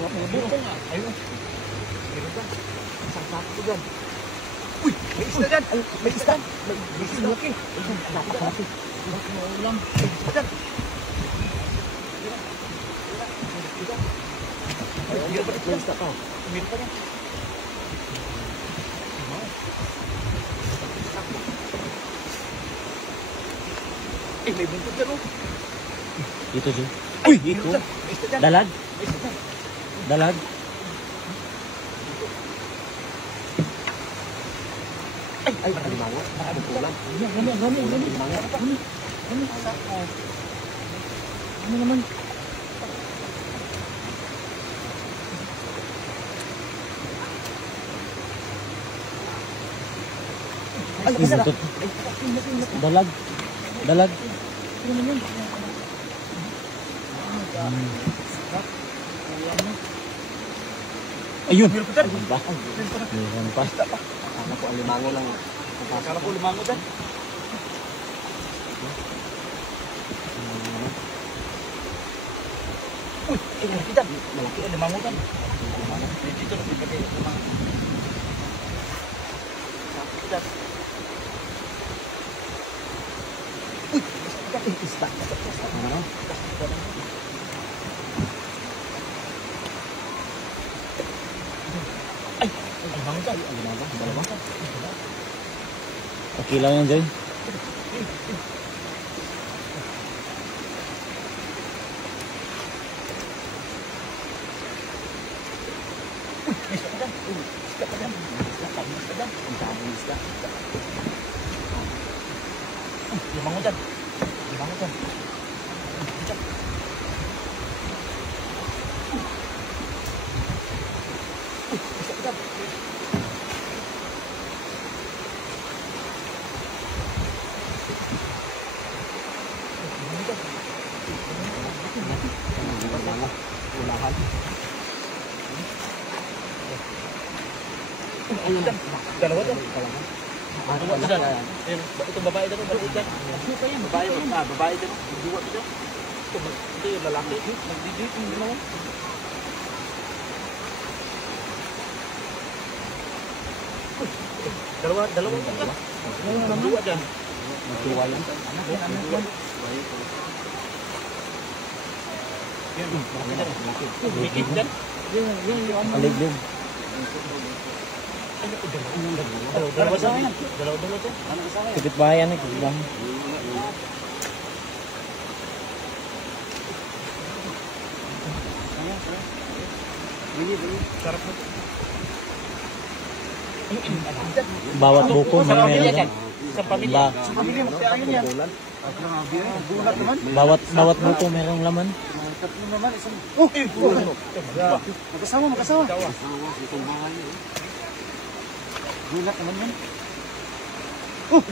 Hawak mo dito nga. Ayun. Meron ka. Isang sapo ko dyan. Uy! May isda dyan! May isda! May isda laki! Laki. Ulam. May isda dyan! Meron pa dito. Isda pa. Meron pa dyan. Eh, may buntot dyan oh. Dito, Joy. Uy! Dito. May isda dyan. Dalag? May isda dyan. Dalag? Ay, alimango. Maraming ulam. Gani. Ano naman? Ay, Buntot. Dalag? Dalag? ano naman? Ayun! Meron pa dyan. Ba? Meron pa. Akala ko alimango lang. Akala ko limango dyan. Uy, malaki dyan. Malaki ang limango dyan. Dito na pipati ang limango. Sakit dyan. Uy, isda. Ay, alimango dyan. Alimango. Okay lang yan, Joy. Isda pa dyan. Isda pa dyan. Isda dyan. Ang daming isda. Limango dyan. Limango dyan. Dyan. Isda pa dyan. Ulahan. Ayun dyan. Dalawa dyan. Dalawa dyan. Itong babae dyan. Babae dyan. Babae dyan. Dua dyan. Ito yung lalaki. Nagdidate yung dalawa. Dalawa dyan. Dua dyan. Magtuwa yan. Anak yan. Higit dyan. Aliglig. Dalawa dyan. Dalawa dyan. Kapit bahay yan eh. Kapit bahay. Sarap mo. Bawat buko may meron lang. Sa pamilya. Ba, Sa pamilya mo. Kaya yan. Bulat naman. bawat buko merong laman. Tatlo naman. Isang... Oh! Magkasawa. Bulat naman yan. Oh!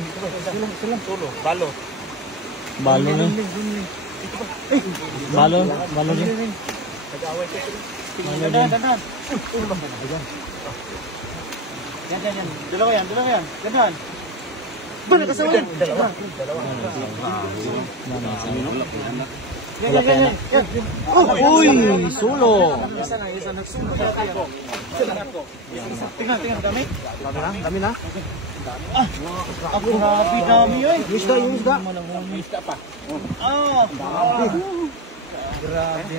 Silang. Solo. Balo. Balo na. Balo. Balo din. Nag-away ka sila. Balo din. Dandan. Yan. Dalawa yan. Dandan. Ba, nakasawa yan? Dalawa. Yan. Uy! Solo! Isa nagsulo dati yan. Tingnan, dami. Dami na. Ako grabe dami yun. Yung isda. May isda pa. Grabe.